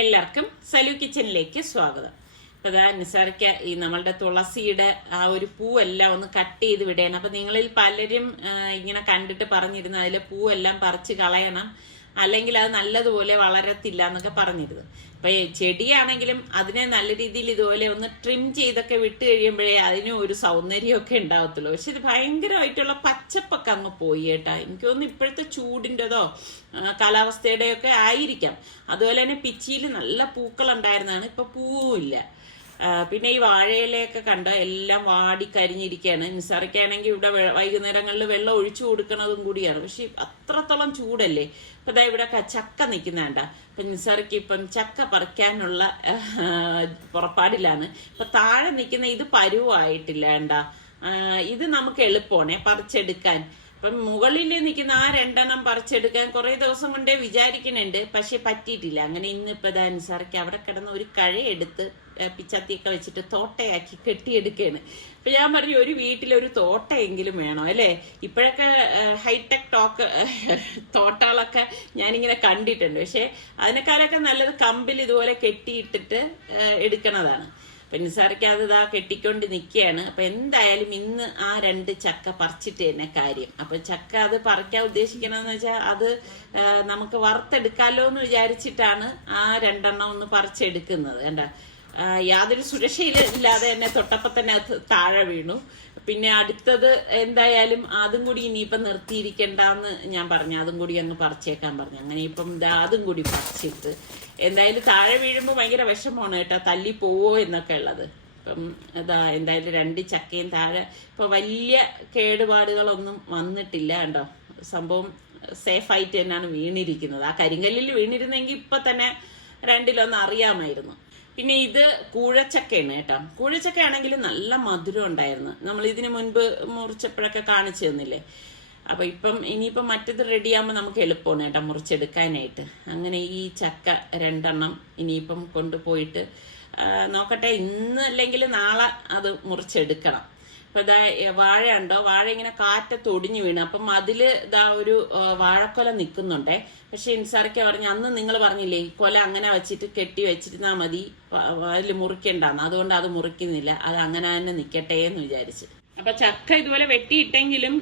എല്ലാവർക്കും സലു കിച്ചനിലേക്ക് സ്വാഗതം. അപ്പൊ ഇതാ നിസാറിക്ക ഈ നമ്മളുടെ തുളസിയുടെ ആ ഒരു പൂവെല്ലാം ഒന്ന് കട്ട് ചെയ്ത് വിടണം. അപ്പൊ നിങ്ങളിൽ പലരും ഇങ്ങനെ കണ്ടിട്ട് പറഞ്ഞിരുന്നു അതിലെ പൂവെല്ലാം പറിച്ച് കളയണം, അല്ലെങ്കിൽ അത് നല്ലതുപോലെ വളരത്തില്ല എന്നൊക്കെ പറഞ്ഞിരുന്നു. അപ്പൊ ചെടിയാണെങ്കിലും അതിനെ നല്ല രീതിയിൽ ഇതുപോലെ ഒന്ന് ട്രിം ചെയ്തൊക്കെ വിട്ട് കഴിയുമ്പോഴേ അതിനും ഒരു സൗന്ദര്യമൊക്കെ ഉണ്ടാവത്തുള്ളൂ. പക്ഷെ ഇത് ഭയങ്കരമായിട്ടുള്ള പച്ചപ്പൊക്കെ അങ്ങ് പോയി കേട്ടാ. എനിക്ക് തോന്നുന്നു ഇപ്പോഴത്തെ ചൂടിൻ്റെതോ കാലാവസ്ഥയുടെയൊക്കെ ആയിരിക്കാം. അതുപോലെ തന്നെ പിച്ചിയിൽ നല്ല പൂക്കൾ ഉണ്ടായിരുന്നതാണ്, ഇപ്പൊ പൂവുമില്ല. പിന്നെ ഈ വാഴയിലയൊക്കെ കണ്ടോ എല്ലാം വാടി കരിഞ്ഞിരിക്കുകയാണ്. നിസാറിക്കാണെങ്കിൽ ഇവിടെ വൈകുന്നേരങ്ങളിൽ വെള്ളം ഒഴിച്ചു കൊടുക്കണതും കൂടിയാണ്. പക്ഷെ അത്രത്തോളം ചൂടല്ലേ. ഇപ്പൊ ഇതാ ഇവിടെ ചക്ക നിൽക്കുന്നുണ്ട. അപ്പൊ നിസാറിക്ക് ഇപ്പം ചക്ക പറിക്കാനുള്ള പുറപ്പാടിലാണ്. ഇപ്പൊ താഴെ നിൽക്കുന്ന ഇത് പരുവായിട്ടില്ല വേണ്ട. ഇത് നമുക്ക് എളുപ്പമാണേ പറിച്ചെടുക്കാൻ. അപ്പം മുകളിൽ നിൽക്കുന്ന ആ രണ്ടെണ്ണം പറിച്ചെടുക്കാൻ കുറെ ദിവസം കൊണ്ടേ വിചാരിക്കുന്നുണ്ട്, പക്ഷെ പറ്റിയിട്ടില്ല. അങ്ങനെ ഇന്നിപ്പോ ഇതാ നിസാറിക്ക് അവിടെ കിടന്ന് ഒരു കഴയെടുത്ത് പിച്ചത്തിയൊക്കെ വെച്ചിട്ട് തോട്ടയാക്കി കെട്ടിയെടുക്കുകയാണ്. ഇപ്പൊ ഞാൻ പറഞ്ഞു ഒരു വീട്ടിലൊരു തോട്ടയെങ്കിലും വേണോ അല്ലേ. ഇപ്പോഴൊക്കെ ഹൈടെക് തോട്ടകളൊക്കെ ഞാനിങ്ങനെ കണ്ടിട്ടുണ്ട്, പക്ഷെ അതിനേക്കാളൊക്കെ നല്ലത് കമ്പിൽ ഇതുപോലെ കെട്ടിയിട്ടിട്ട് എടുക്കണതാണ്. അപ്പൊ നിസാറിക്ക് അത് ഇതാ കെട്ടിക്കൊണ്ട് നിൽക്കുകയാണ്. അപ്പൊ എന്തായാലും ഇന്ന് ആ 2 ചക്ക പറിച്ചിട്ട് തന്നെ കാര്യം. അപ്പൊ ചക്ക അത് പറിക്കാൻ ഉദ്ദേശിക്കണമെന്ന് വെച്ചാൽ അത് നമുക്ക് വറുത്തെടുക്കാലോ എന്ന് വിചാരിച്ചിട്ടാണ് ആ 2 എണ്ണം ഒന്ന് പറിച്ചെടുക്കുന്നത്. കണ്ട യാതൊരു സുരക്ഷയില്ലാതെ തന്നെ തൊട്ടപ്പം തന്നെ അത് താഴെ വീണു. പിന്നെ അടുത്തത് എന്തായാലും അതും കൂടി ഇനിയിപ്പം നിർത്തിയിരിക്കണ്ടെന്ന് ഞാൻ പറഞ്ഞു, അതും കൂടി അങ്ങ് പറിച്ചേക്കാൻ പറഞ്ഞു. അങ്ങനെ ഇപ്പം അതും കൂടി പറിച്ചിട്ട് എന്തായാലും താഴെ വീഴുമ്പോൾ ഭയങ്കര വിഷമമാണ് കേട്ടോ, തല്ലി പോവോ എന്നൊക്കെ ഉള്ളത്. ഇപ്പം എന്തായാലും 2 ചക്കയും താഴെ ഇപ്പൊ വലിയ കേടുപാടുകളൊന്നും വന്നിട്ടില്ല കണ്ടോ. സംഭവം സേഫായിട്ട് തന്നെയാണ് വീണിരിക്കുന്നത്. ആ കരിങ്കല്ലിൽ വീണിരുന്നെങ്കിൽ ഇപ്പൊ തന്നെ 2-ലൊന്ന് അറിയാമായിരുന്നു. പിന്നെ ഇത് കൂഴച്ചക്കയാണ് കേട്ടോ. കൂഴച്ചക്ക ആണെങ്കിൽ നല്ല മധുരം ഉണ്ടായിരുന്നു. നമ്മൾ ഇതിനു മുൻപ് മുറിച്ചപ്പോഴൊക്കെ കാണിച്ചു തന്നില്ലേ. അപ്പൊ ഇനിയിപ്പം മറ്റത് റെഡിയാകുമ്പോൾ നമുക്ക് എളുപ്പമാണ് കേട്ടോ മുറിച്ചെടുക്കാനായിട്ട്. അങ്ങനെ ഈ ചക്ക 2 എണ്ണം ഇനിയിപ്പം കൊണ്ടുപോയിട്ട് നോക്കട്ടെ, ഇന്ന് അല്ലെങ്കിൽ നാളെ അത് മുറിച്ചെടുക്കണം. അപ്പൊ വാഴ ഉണ്ടോ, വാഴ ഇങ്ങനെ കാറ്റത്ത് ഒടിഞ്ഞു വീണ്. അപ്പം അതില് ഒരു വാഴക്കൊല നിൽക്കുന്നുണ്ടേ. പക്ഷെ ഇൻസാറിക്ക പറഞ്ഞു അന്ന് നിങ്ങൾ പറഞ്ഞില്ലേ ഈ കൊല അങ്ങനെ വെച്ചിട്ട് കെട്ടി വെച്ചിരുന്നാ മതി, അതിൽ മുറിക്കണ്ടെന്ന്. അതുകൊണ്ട് അത് മുറിക്കുന്നില്ല, അത് അങ്ങനെ തന്നെ നിക്കട്ടെ എന്ന് വിചാരിച്ച്. അപ്പൊ ചക്ക ഇതുപോലെ വെട്ടിയിട്ടെങ്കിലും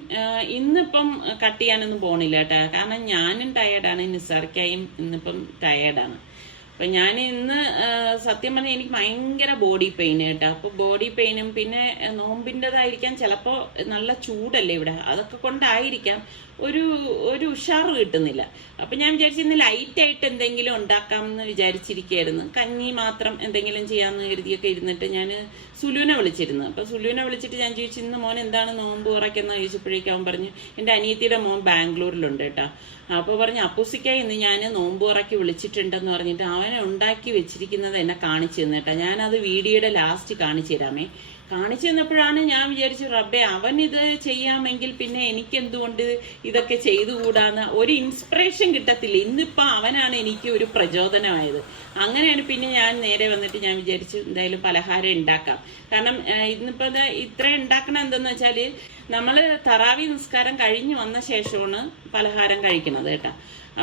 ഇന്നിപ്പം കട്ട് ചെയ്യാനൊന്നും പോണില്ല കേട്ടോ. കാരണം ഞാനും ടയേർഡാണ്, നിസാറിക്കായും ഇന്നിപ്പം ടയേർഡാണ്. അപ്പൊ ഞാൻ ഇന്ന് സത്യം പറഞ്ഞാൽ എനിക്ക് ഭയങ്കര ബോഡി പെയിൻ കേട്ടോ. അപ്പൊ ബോഡി പെയിനും പിന്നെ നോമ്പിൻ്റെതായിരിക്കാം, ചിലപ്പോ നല്ല ചൂടല്ലേ ഇവിടെ, അതൊക്കെ കൊണ്ടായിരിക്കാം ഒരു ഉഷാറ് കിട്ടുന്നില്ല. അപ്പൊ ഞാൻ വിചാരിച്ചു ഇന്ന് ലൈറ്റായിട്ട് എന്തെങ്കിലും ഉണ്ടാക്കാമെന്ന് വിചാരിച്ചിരിക്കുകയായിരുന്നു. കഞ്ഞി മാത്രം എന്തെങ്കിലും ചെയ്യാമെന്ന് കരുതിയൊക്കെ ഇരുന്നിട്ട് ഞാൻ സുലുവിനെ വിളിച്ചിരുന്നു. അപ്പൊ സുലുവിനെ വിളിച്ചിട്ട് ഞാൻ ചോദിച്ചു ഇന്ന് മോൻ എന്താണ് നോമ്പ് തുറക്കെന്ന് ചോദിച്ചപ്പോഴേക്കും അവൻ പറഞ്ഞു എൻ്റെ അനിയത്തിയുടെ മോൻ ബാംഗ്ലൂരിലുണ്ട് കേട്ടോ. അപ്പൊ പറഞ്ഞു അപ്പൂസിക്കായി ഇന്ന് ഞാൻ നോമ്പ് തുറക്കി വിളിച്ചിട്ടുണ്ടെന്ന് പറഞ്ഞിട്ട് അവനെ ഉണ്ടാക്കി വെച്ചിരിക്കുന്നത് എന്നെ കാണിച്ചു തന്നു കേട്ടോ. ഞാനത് വീഡിയോയുടെ ലാസ്റ്റ് കാണിച്ചു തരാമേ. കാണിച്ചു തന്നപ്പോഴാണ് ഞാൻ വിചാരിച്ചു റബ്ബേ അവൻ ഇത് ചെയ്യാമെങ്കിൽ പിന്നെ എനിക്ക് എന്തുകൊണ്ട് ഇതൊക്കെ ചെയ്തുകൂടാന്ന് ഒരു ഇൻസ്പിറേഷൻ കിട്ടത്തില്ല. ഇന്നിപ്പോ അവനാണ് എനിക്ക് ഒരു പ്രചോദനമായത്. അങ്ങനെയാണ് പിന്നെ ഞാൻ നേരെ വന്നിട്ട് ഞാൻ വിചാരിച്ചു എന്തായാലും പലഹാരം ഉണ്ടാക്കാം. കാരണം ഇന്നിപ്പോ ഇത്ര ഉണ്ടാക്കണം എന്തെന്ന് വെച്ചാല് നമ്മള് തറാവി നിസ്കാരം കഴിഞ്ഞു വന്ന ശേഷമാണ് പലഹാരം കഴിക്കുന്നത് കേട്ടോ.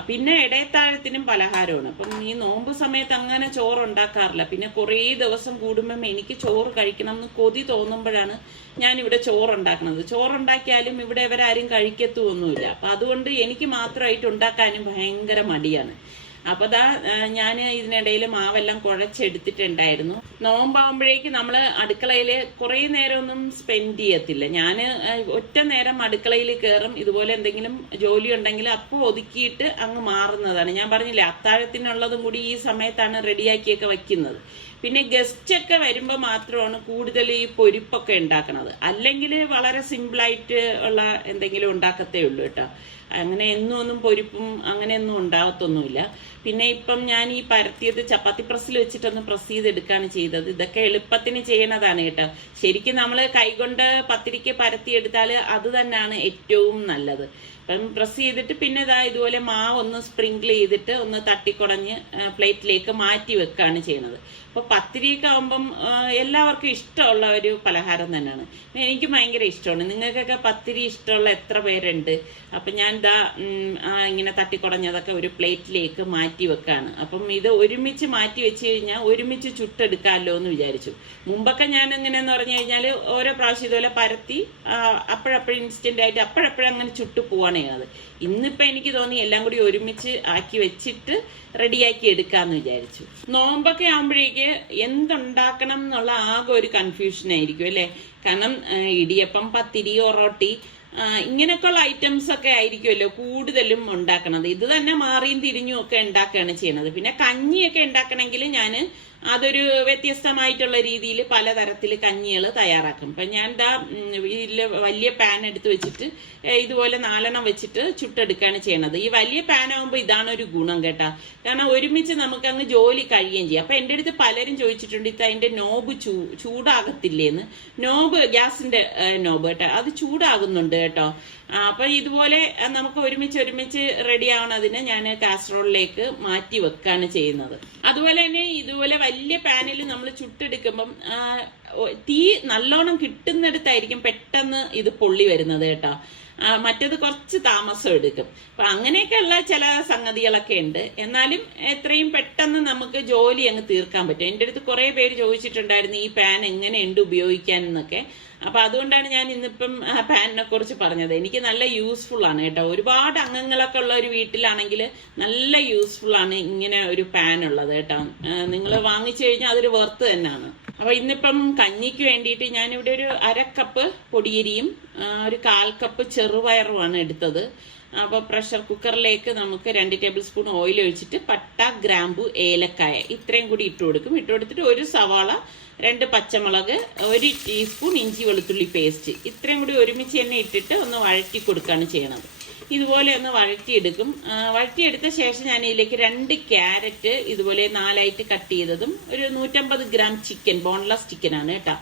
പിന്നെ ഇടയത്താഴത്തിനും പലഹാരമാണ്. അപ്പം ഈ നോമ്പ് സമയത്ത് അങ്ങനെ ചോറ് ഉണ്ടാക്കാറില്ല. പിന്നെ കുറേ ദിവസം കൂടുമ്പം എനിക്ക് ചോറ് കഴിക്കണം എന്ന് കൊതി തോന്നുമ്പോഴാണ് ഞാനിവിടെ ചോറുണ്ടാക്കുന്നത്. ചോറുണ്ടാക്കിയാലും ഇവിടെ ഇവരാരും കഴിക്കത്തൊന്നുമില്ല. അപ്പൊ അതുകൊണ്ട് എനിക്ക് മാത്രമായിട്ട് ഉണ്ടാക്കാനും ഭയങ്കര മടിയാണ്. അപ്പൊ ഞാൻ ഇതിനിടയിൽ മാവെല്ലാം കുഴച്ചെടുത്തിട്ടുണ്ടായിരുന്നു. നോമ്പാകുമ്പോഴേക്ക് നമ്മൾ അടുക്കളയില് കുറെ നേരം ഒന്നും സ്പെൻഡ് ചെയ്യത്തില്ല. ഞാൻ ഒറ്റ നേരം അടുക്കളയിൽ കയറും, ഇതുപോലെ എന്തെങ്കിലും ജോലി ഉണ്ടെങ്കിൽ അപ്പോൾ ഒതുക്കിയിട്ട് അങ്ങ് മാറുന്നതാണ്. ഞാൻ പറഞ്ഞില്ലേ അത്താഴത്തിനുള്ളതും കൂടി ഈ സമയത്താണ് റെഡിയാക്കിയൊക്കെ വെക്കുന്നത്. പിന്നെ ഗസ്റ്റ് ഒക്കെ വരുമ്പോൾ മാത്രമാണ് കൂടുതൽ ഈ പൊരിപ്പൊക്കെ ഉണ്ടാക്കുന്നത്. അല്ലെങ്കിൽ വളരെ സിമ്പിളായിട്ട് ഉള്ള എന്തെങ്കിലും ഉണ്ടാക്കത്തേ ഉള്ളൂ കേട്ടോ. അങ്ങനെ എന്നും പൊരിപ്പും അങ്ങനെയൊന്നും ഉണ്ടാകത്തൊന്നുമില്ല. പിന്നെ ഇപ്പം ഞാൻ ഈ പരത്തിയത് ചപ്പാത്തി പ്രസ്സിൽ വെച്ചിട്ടൊന്ന് പ്രസ് ചെയ്തെടുക്കുകയാണ് ചെയ്തത്. ഇതൊക്കെ എളുപ്പത്തിന് ചെയ്യണതാണ് കേട്ടോ. ശരിക്കും നമ്മൾ കൈകൊണ്ട് പത്തിരിക്ക് പരത്തിയെടുത്താൽ അത് തന്നെയാണ് ഏറ്റവും നല്ലത്. അപ്പം പ്രസ് ചെയ്തിട്ട് പിന്നെ ഇതുപോലെ മാവ് ഒന്ന് സ്പ്രിങ്കിൾ ചെയ്തിട്ട് ഒന്ന് തട്ടിക്കുടഞ്ഞ് പ്ലേറ്റിലേക്ക് മാറ്റി വെക്കുകയാണ് ചെയ്യുന്നത്. അപ്പൊ പത്തിരിയൊക്കെ ആകുമ്പം എല്ലാവർക്കും ഇഷ്ടമുള്ള ഒരു പലഹാരം തന്നെയാണ്. എനിക്ക് ഭയങ്കര ഇഷ്ടമാണ്. നിങ്ങൾക്കൊക്കെ പത്തിരി ഇഷ്ടമുള്ള എത്ര പേരുണ്ട്? അപ്പൊ ഞാൻ ഞാനിതാ ഇങ്ങനെ തട്ടിക്കുടഞ്ഞതൊക്കെ ഒരു പ്ലേറ്റിലേക്ക് മാറ്റി വെക്കാണ്. അപ്പം ഇത് ഒരുമിച്ച് മാറ്റി വെച്ച് കഴിഞ്ഞാൽ ഒരുമിച്ച് ചുട്ടെടുക്കാമല്ലോ എന്ന് വിചാരിച്ചു. മുമ്പൊക്കെ ഞാൻ എങ്ങനെയെന്ന് പറഞ്ഞു കഴിഞ്ഞാൽ ഓരോ പ്രാവശ്യം ഇതുപോലെ പരത്തി അപ്പോഴപ്പോഴും ഇൻസ്റ്റന്റ് ആയിട്ട് അപ്പോഴപ്പോഴങ്ങനെ ചുട്ടു പോവാണ് ചെയ്യുന്നത്. ഇന്നിപ്പോൾ എനിക്ക് തോന്നി എല്ലാം കൂടി ഒരുമിച്ച് ആക്കി വെച്ചിട്ട് റെഡിയാക്കി എടുക്കാമെന്ന് വിചാരിച്ചു. നോമ്പൊക്കെ ആകുമ്പോഴേക്ക് എന്തുണ്ടാക്കണം എന്നുള്ള ആകെ ഒരു കൺഫ്യൂഷൻ ആയിരിക്കും അല്ലേ. കാരണം ഇടിയപ്പം, പത്തിരി, ഒറോട്ടി ഇങ്ങനെയൊക്കെയുള്ള ഐറ്റംസ് ഒക്കെ ആയിരിക്കുമല്ലോ കൂടുതലും ഉണ്ടാക്കണത്. ഇത് തന്നെ മാറിയും തിരിഞ്ഞും ഒക്കെ ഉണ്ടാക്കുകയാണ് ചെയ്യണത്. പിന്നെ കഞ്ഞിയൊക്കെ ഉണ്ടാക്കണമെങ്കിൽ ഞാൻ അതൊരു വ്യത്യസ്തമായിട്ടുള്ള രീതിയിൽ പലതരത്തിൽ കഞ്ഞികൾ തയ്യാറാക്കും. ഇപ്പം ഞാൻ വലിയ പാൻ എടുത്ത് വെച്ചിട്ട് ഇതുപോലെ 4 വെച്ചിട്ട് ചുട്ടെടുക്കുകയാണ് ചെയ്യണത്. ഈ വലിയ പാൻ ആകുമ്പോൾ ഇതാണ് ഒരു ഗുണം കേട്ടാ. കാരണം ഒരുമിച്ച് നമുക്ക് അങ്ങ് ജോലി കഴിയുകയും ചെയ്യും. അപ്പം എൻ്റെ അടുത്ത് പലരും ചോദിച്ചിട്ടുണ്ട്, ഇത് അതിൻ്റെ നോബ് ചൂടാകത്തില്ലേന്ന്. നോബ് ഗ്യാസിൻ്റെ നോബ് കേട്ടോ, അത് ചൂടാകുന്നുണ്ട് കേട്ടോ. അപ്പൊ ഇതുപോലെ നമുക്ക് ഒരുമിച്ച് റെഡി ആവണതിന് ഞാൻ കാസറോളിലേക്ക് മാറ്റി വെക്കാണ് ചെയ്യുന്നത്. അതുപോലെ തന്നെ ഇതുപോലെ വലിയ പാനിൽ നമ്മൾ ചുട്ടെടുക്കുമ്പം തീ നല്ലോണം കിട്ടുന്നിടത്തായിരിക്കും പെട്ടെന്ന് ഇത് പൊള്ളി വരുന്നത് കേട്ടോ. മറ്റേത് കുറച്ച് താമസം എടുക്കും. അപ്പൊ അങ്ങനെയൊക്കെയുള്ള ചില സംഗതികളൊക്കെ ഉണ്ട്. എന്നാലും എത്രയും പെട്ടെന്ന് നമുക്ക് ജോലി അങ്ങ് തീർക്കാൻ പറ്റും. എൻ്റെ അടുത്ത് കുറെ പേര് ചോദിച്ചിട്ടുണ്ടായിരുന്നു ഈ പാൻ എങ്ങനെയുണ്ട് ഉപയോഗിക്കാൻ എന്നൊക്കെ. അപ്പൊ അതുകൊണ്ടാണ് ഞാൻ ഇന്നിപ്പം പാനിനെ കുറിച്ച് പറഞ്ഞത്. എനിക്ക് നല്ല യൂസ്ഫുൾ ആണ് കേട്ടോ. ഒരുപാട് അംഗങ്ങളൊക്കെ ഉള്ള ഒരു വീട്ടിലാണെങ്കിൽ നല്ല യൂസ്ഫുൾ ആണ് ഇങ്ങനെ ഒരു പാൻ ഉള്ളത് കേട്ടോ. നിങ്ങൾ വാങ്ങിച്ചു കഴിഞ്ഞാൽ അതൊരു വർത്ത് തന്നെയാണ്. അപ്പൊ ഇന്നിപ്പം കഞ്ഞിക്ക് വേണ്ടിയിട്ട് ഞാനിവിടെ ഒരു 1/2 കപ്പ് പൊടിയരിയും ഒരു 1/4 കപ്പ് ചെറുപയറുമാണ് എടുത്തത്. അപ്പൊ പ്രഷർ കുക്കറിലേക്ക് നമുക്ക് 2 ടേബിൾ സ്പൂൺ ഓയിൽ ഒഴിച്ചിട്ട് പട്ട, ഗ്രാമ്പു, ഏലക്കായ ഇത്രയും കൂടി ഇട്ട് കൊടുക്കും. ഇട്ട് കൊടുത്തിട്ട് ഒരു സവാള, 2 പച്ചമുളക്, 1 ടീസ്പൂൺ ഇഞ്ചി വെളുത്തുള്ളി പേസ്റ്റ് ഇത്രയും കൂടി ഒരുമിച്ച് തന്നെ ഇട്ടിട്ട് ഒന്ന് വഴറ്റി കൊടുക്കുകയാണ് ചെയ്യണത്. ഇതുപോലെ ഒന്ന് വഴറ്റിയെടുക്കും. വഴറ്റിയെടുത്ത ശേഷം ഞാൻ ഇതിലേക്ക് 2 ക്യാരറ്റ് ഇതുപോലെ 4 കട്ട് ചെയ്തതും ഒരു 150 ഗ്രാം ചിക്കൻ, ബോൺലെസ് ചിക്കൻ ആണ് കേട്ടോ,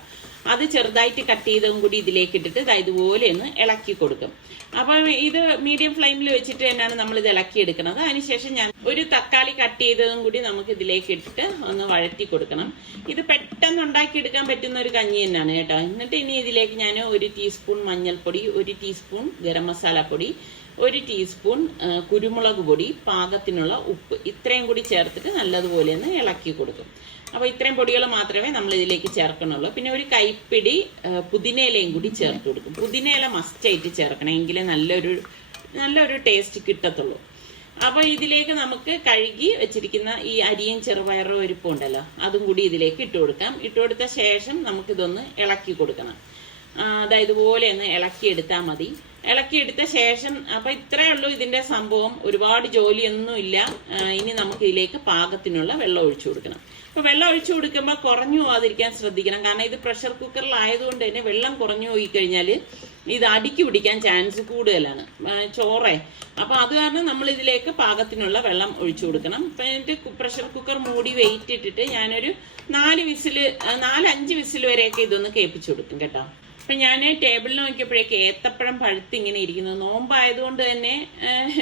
അത് ചെറുതായിട്ട് കട്ട് ചെയ്തതും കൂടി ഇതിലേക്ക് ഇട്ടിട്ട് ഇതുപോലെ ഒന്ന് ഇളക്കി കൊടുക്കും. അപ്പൊ ഇത് മീഡിയം ഫ്ലെയിമിൽ വെച്ചിട്ട് തന്നെയാണ് നമ്മൾ ഇത് ഇളക്കി എടുക്കുന്നത്. അതിനുശേഷം ഞാൻ ഒരു തക്കാളി കട്ട് ചെയ്തതും കൂടി നമുക്ക് ഇതിലേക്ക് ഇട്ടിട്ട് ഒന്ന് വഴറ്റി കൊടുക്കണം. ഇത് പെട്ടെന്ന് ഉണ്ടാക്കിയെടുക്കാൻ പറ്റുന്ന ഒരു കഞ്ഞി തന്നെയാണ് കേട്ടോ. എന്നിട്ട് ഇനി ഇതിലേക്ക് ഞാൻ 1 ടീസ്പൂൺ മഞ്ഞൾപ്പൊടി, 1 ടീസ്പൂൺ ഗരം മസാല പൊടി, 1 ടീസ്പൂൺ കുരുമുളക് പൊടി, പാകത്തിനുള്ള ഉപ്പ് ഇത്രയും കൂടി ചേർത്തിട്ട് നല്ലതുപോലെ ഒന്ന് ഇളക്കി കൊടുക്കും. അപ്പൊ ഇത്രയും പൊടികൾ മാത്രമേ നമ്മൾ ഇതിലേക്ക് ചേർക്കണുള്ളൂ. പിന്നെ ഒരു കൈപ്പിടി പുതിനയിലയും കൂടി ചേർത്ത് കൊടുക്കും. പുതിനയില മസ്റ്റായിട്ട് ചേർക്കണം, എങ്കിലേ നല്ലൊരു ടേസ്റ്റ് കിട്ടത്തുള്ളൂ. അപ്പൊ ഇതിലേക്ക് നമുക്ക് കഴുകി വെച്ചിരിക്കുന്ന ഈ അരിയും ചെറുപയറും പരിപ്പും ഉണ്ടല്ലോ, അതും കൂടി ഇതിലേക്ക് ഇട്ട് കൊടുക്കാം. ഇട്ട് കൊടുത്ത ശേഷം നമുക്കിതൊന്ന് ഇളക്കി കൊടുക്കണം. ഇതുപോലെ ഒന്ന് ഇളക്കിയെടുത്താൽ മതി. ഇളക്കിയെടുത്ത ശേഷം അപ്പൊ ഇത്രയേ ഉള്ളൂ ഇതിന്റെ സംഭവം. ഒരുപാട് ജോലിയൊന്നും ഇല്ല. ഇനി നമുക്ക് ഇതിലേക്ക് പാകത്തിനുള്ള വെള്ളം ഒഴിച്ചു കൊടുക്കണം. അപ്പൊ വെള്ളം ഒഴിച്ചു കൊടുക്കുമ്പോൾ കുറഞ്ഞു പോകാതിരിക്കാൻ ശ്രദ്ധിക്കണം. കാരണം ഇത് പ്രഷർ കുക്കറിലായതുകൊണ്ട് തന്നെ വെള്ളം കുറഞ്ഞു പോയി കഴിഞ്ഞാൽ ഇത് അടിക്ക് പിടിക്കാൻ ചാൻസ് കൂടുതലാണ് ചോറേ. അപ്പൊ അത് കാരണം നമ്മൾ ഇതിലേക്ക് പാകത്തിനുള്ള വെള്ളം ഒഴിച്ചു കൊടുക്കണം. അപ്പൊ എന്നിട്ട് പ്രഷർ കുക്കർ മൂടി വെയിറ്റ് ഇട്ടിട്ട് ഞാനൊരു 4-5 വിസിൽ വരെയൊക്കെ ഇതൊന്ന് കേൾപ്പിച്ചു കൊടുക്കും കേട്ടോ. അപ്പൊ ഞാൻ ടേബിളിൽ നോക്കിയപ്പോഴേക്ക് ഏത്തപ്പഴം പഴുത്തിങ്ങനെ ഇരിക്കുന്നു. നോമ്പായതുകൊണ്ട് തന്നെ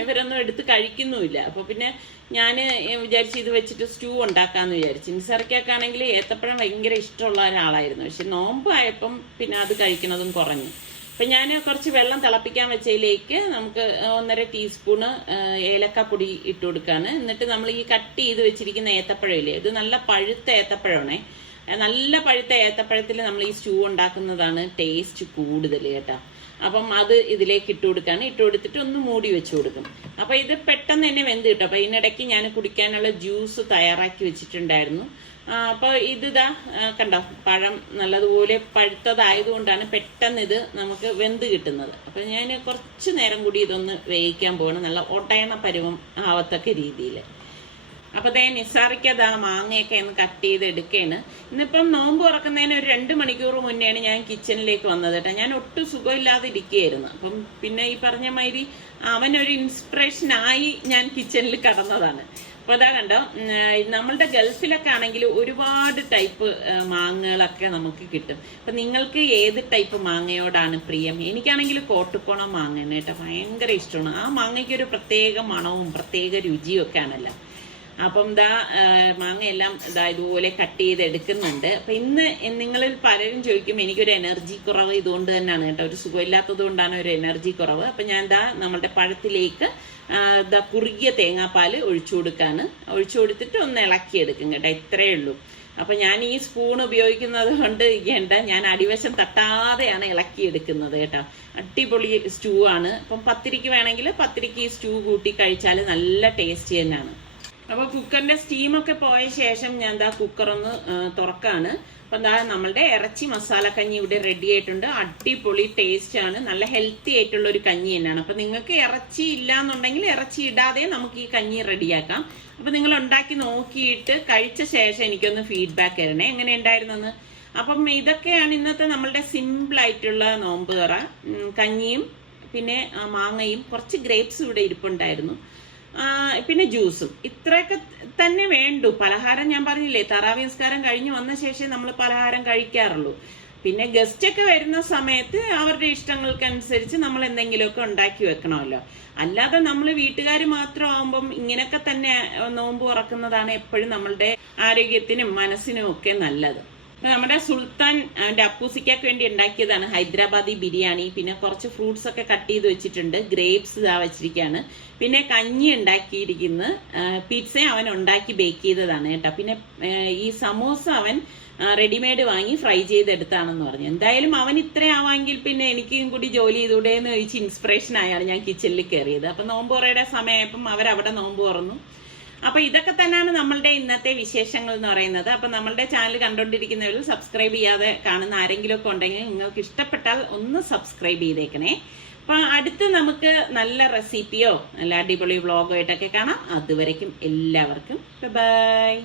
ഇവരൊന്നും എടുത്ത് കഴിക്കുന്നുമില്ല. അപ്പൊ പിന്നെ ഞാൻ വിചാരിച്ച് ഇത് വെച്ചിട്ട് സ്റ്റൂ ഉണ്ടാക്കാന്ന് വിചാരിച്ചു. നിസർക്കാണെങ്കിൽ ഏത്തപ്പഴം ഭയങ്കര ഇഷ്ടമുള്ള ഒരാളായിരുന്നു. പക്ഷെ നോമ്പ് ആയപ്പം പിന്നെ അത് കഴിക്കുന്നതും കുറഞ്ഞു. അപ്പൊ ഞാൻ കുറച്ച് വെള്ളം തിളപ്പിക്കാൻ വെച്ചതിലേക്ക് നമുക്ക് 1.5 ടീസ്പൂണ് ഏലക്കപ്പൊടി ഇട്ട് കൊടുക്കാണ്. എന്നിട്ട് നമ്മൾ ഈ കട്ട് ചെയ്ത് വെച്ചിരിക്കുന്ന ഏത്തപ്പഴം ഇല്ലേ, ഇത് നല്ല പഴുത്ത ഏത്തപ്പഴമാണേ. നല്ല പഴുത്ത ഏത്തപ്പഴത്തിൽ നമ്മൾ ഈ സ്റ്റൂ ഉണ്ടാക്കുന്നതാണ് ടേസ്റ്റ് കൂടുതൽ കേട്ടോ. അപ്പം അത് ഇതിലേക്ക് ഇട്ട് കൊടുക്കാണ്. ഇട്ട് കൊടുത്തിട്ട് ഒന്ന് മൂടി വെച്ച് കൊടുക്കും. അപ്പൊ ഇത് പെട്ടെന്ന് തന്നെ വെന്ത് കിട്ടും. അപ്പൊ ഇതിനിടയ്ക്ക് ഞാൻ കുടിക്കാനുള്ള ജ്യൂസ് തയ്യാറാക്കി വെച്ചിട്ടുണ്ടായിരുന്നു. അപ്പൊ ഇതിതാ കണ്ടോ, പഴം നല്ലതുപോലെ പഴുത്തതായതുകൊണ്ടാണ് പെട്ടെന്ന് ഇത് നമുക്ക് വെന്ത് കിട്ടുന്നത്. അപ്പൊ ഞാൻ കുറച്ച് നേരം കൂടി ഇതൊന്ന് വേവിക്കാൻ പോകണം, നല്ല ഒട്ടയണ പരുവം ആവത്തക്ക രീതിയിൽ. അപ്പൊ നിസാറിക്കത് മാങ്ങയൊക്കെ ഒന്ന് കട്ട് ചെയ്ത് എടുക്കുകയാണ്. ഇന്നിപ്പം നോമ്പ് തുറക്കുന്നതിന് ഒരു 2 മണിക്കൂർ മുന്നെയാണ് ഞാൻ കിച്ചണിലേക്ക് വന്നത് കേട്ടോ. ഞാൻ ഒട്ടും സുഖമില്ലാതെ ഇരിക്കുകയായിരുന്നു. അപ്പം പിന്നെ ഈ പറഞ്ഞ മാതിരി അവനൊരു ഇൻസ്പിറേഷനായി ഞാൻ കിച്ചണിൽ കടന്നതാണ്. അപ്പൊ കണ്ടോ, നമ്മളുടെ ഗൾഫിലൊക്കെ ആണെങ്കിൽ ഒരുപാട് ടൈപ്പ് മാങ്ങകളൊക്കെ നമുക്ക് കിട്ടും. അപ്പൊ നിങ്ങൾക്ക് ഏത് ടൈപ്പ് മാങ്ങയോടാണ് പ്രിയം? എനിക്കാണെങ്കിൽ കോട്ടുക്കോണം മാങ്ങയാണ് കേട്ടോ, ഭയങ്കര ഇഷ്ടമാണ്. ആ മാങ്ങയ്ക്ക് ഒരു പ്രത്യേക മണവും പ്രത്യേക രുചിയും ഒക്കെ ആണല്ലോ. അപ്പം ഇതാ മാങ്ങയെല്ലാം ഇതാ ഇതുപോലെ കട്ട് ചെയ്ത് എടുക്കുന്നുണ്ട്. അപ്പം ഇന്ന് നിങ്ങളിൽ പലരും ചോദിക്കും എനിക്കൊരു എനർജി കുറവ് ഇതുകൊണ്ട് തന്നെയാണ് കേട്ടോ, ഒരു സുഖമില്ലാത്തത് കൊണ്ടാണ് ഒരു എനർജി കുറവ്. അപ്പം ഞാൻ ഇതാ നമ്മുടെ പഴത്തിലേക്ക് ഇതാ കുറുകിയ തേങ്ങാപ്പാൽ ഒഴിച്ചു കൊടുത്തിട്ട് ഒന്ന് ഇളക്കിയെടുക്കും കേട്ടോ, ഇത്രയേ ഉള്ളൂ. അപ്പം ഞാൻ ഈ സ്പൂൺ ഉപയോഗിക്കുന്നത് കൊണ്ട് ഇരിക്കേണ്ട, ഞാൻ അടിവശം തട്ടാതെയാണ് ഇളക്കിയെടുക്കുന്നത് കേട്ടോ. അടിപൊളി സ്റ്റൂ ആണ്. അപ്പം പത്തിരിക്ക് വേണമെങ്കിൽ പത്തിരിക്ക് ഈ സ്റ്റൂ കൂട്ടി കഴിച്ചാൽ നല്ല ടേസ്റ്റി തന്നെയാണ്. അപ്പോൾ കുക്കറിന്റെ സ്റ്റീമൊക്കെ പോയ ശേഷം ഞാൻ എന്താ കുക്കറൊന്ന് തുറക്കാണ്. അപ്പം എന്താ നമ്മളുടെ ഇറച്ചി മസാല കഞ്ഞി ഇവിടെ റെഡി ആയിട്ടുണ്ട്. അടിപൊളി ടേസ്റ്റ് ആണ്, നല്ല ഹെൽത്തി ആയിട്ടുള്ള ഒരു കഞ്ഞി തന്നെയാണ്. അപ്പം നിങ്ങൾക്ക് ഇറച്ചി ഇല്ല എന്നുണ്ടെങ്കിൽ ഇറച്ചി ഇടാതെ നമുക്ക് ഈ കഞ്ഞി റെഡിയാക്കാം. അപ്പം നിങ്ങൾ ഉണ്ടാക്കി നോക്കിയിട്ട് കഴിച്ച ശേഷം എനിക്കൊന്ന് ഫീഡ്ബാക്ക് തരണേ എങ്ങനെ ഉണ്ടായിരുന്നെന്ന്. അപ്പം ഇതൊക്കെയാണ് ഇന്നത്തെ നമ്മളുടെ സിമ്പിൾ ആയിട്ടുള്ള നോമ്പ് തുറ. കഞ്ഞിയും പിന്നെ മാങ്ങയും കുറച്ച് ഗ്രേപ്സ് ഇവിടെ ഇരിപ്പുണ്ടായിരുന്നു, പിന്നെ ജ്യൂസും, ഇത്രയൊക്കെ തന്നെ വേണ്ടു. പലഹാരം ഞാൻ പറഞ്ഞില്ലേ, തറാവി നിസ്കാരം കഴിഞ്ഞ് വന്ന ശേഷം നമ്മൾ പലഹാരം കഴിക്കാറുള്ളൂ. പിന്നെ ഗസ്റ്റ് ഒക്കെ വരുന്ന സമയത്ത് അവരുടെ ഇഷ്ടങ്ങൾക്കനുസരിച്ച് നമ്മൾ എന്തെങ്കിലുമൊക്കെ ഉണ്ടാക്കി വെക്കണമല്ലോ. അല്ലാതെ നമ്മൾ വീട്ടുകാർ മാത്രം ആവുമ്പം ഇങ്ങനെയൊക്കെ തന്നെ നോമ്പ് തുറക്കുന്നതാണ് എപ്പോഴും നമ്മളുടെ ആരോഗ്യത്തിനും മനസ്സിനും ഒക്കെ നല്ലത്. നമ്മുടെ സുൽത്താൻ അവന്റെ അപ്പൂസിക്കൊക്കെ വേണ്ടി ഉണ്ടാക്കിയതാണ് ഹൈദരാബാദി ബിരിയാണി. പിന്നെ കുറച്ച് ഫ്രൂട്ട്സ് ഒക്കെ കട്ട് ചെയ്ത് വെച്ചിട്ടുണ്ട്, ഗ്രേപ്സ് ഇതാ വെച്ചിരിക്കുകയാണ്. പിന്നെ കഞ്ഞി ഉണ്ടാക്കിയിരിക്കുന്നു, പിസ്സയും അവൻ ഉണ്ടാക്കി ബേക്ക് ചെയ്തതാണ് കേട്ടോ. പിന്നെ ഈ സമോസ അവൻ റെഡിമെയ്ഡ് വാങ്ങി ഫ്രൈ ചെയ്തെടുത്താണെന്ന് പറഞ്ഞു. എന്തായാലും അവൻ ഇത്രയാവാമെങ്കിൽ പിന്നെ എനിക്കും കൂടി ജോലി ചെയ്തൂടെ എന്ന് ചോദിച്ച് ഇൻസ്പിറേഷൻ ആയാണ് ഞാൻ കിച്ചണിൽ കയറിയത്. അപ്പൊ നോമ്പ് തുറയുടെ സമയമായപ്പം അവരവിടെ നോമ്പ് തുറന്നു. അപ്പൊ ഇതൊക്കെ തന്നെയാണ് നമ്മളുടെ ഇന്നത്തെ വിശേഷങ്ങൾ എന്ന് പറയുന്നത്. അപ്പൊ നമ്മളുടെ ചാനൽ കണ്ടുകൊണ്ടിരിക്കുന്നവരിൽ സബ്സ്ക്രൈബ് ചെയ്യാതെ കാണുന്ന ആരെങ്കിലും ഒക്കെ ഉണ്ടെങ്കിൽ നിങ്ങൾക്ക് ഇഷ്ടപ്പെട്ടാൽ ഒന്ന് സബ്സ്ക്രൈബ് ചെയ്തേക്കണേ. അപ്പൊ അടുത്ത് നമുക്ക് നല്ല റെസിപ്പിയോ നല്ല അടിപൊളി വ്ളോഗോ ആയിട്ടൊക്കെ കാണാം. അതുവരയ്ക്കും എല്ലാവർക്കും ബൈ.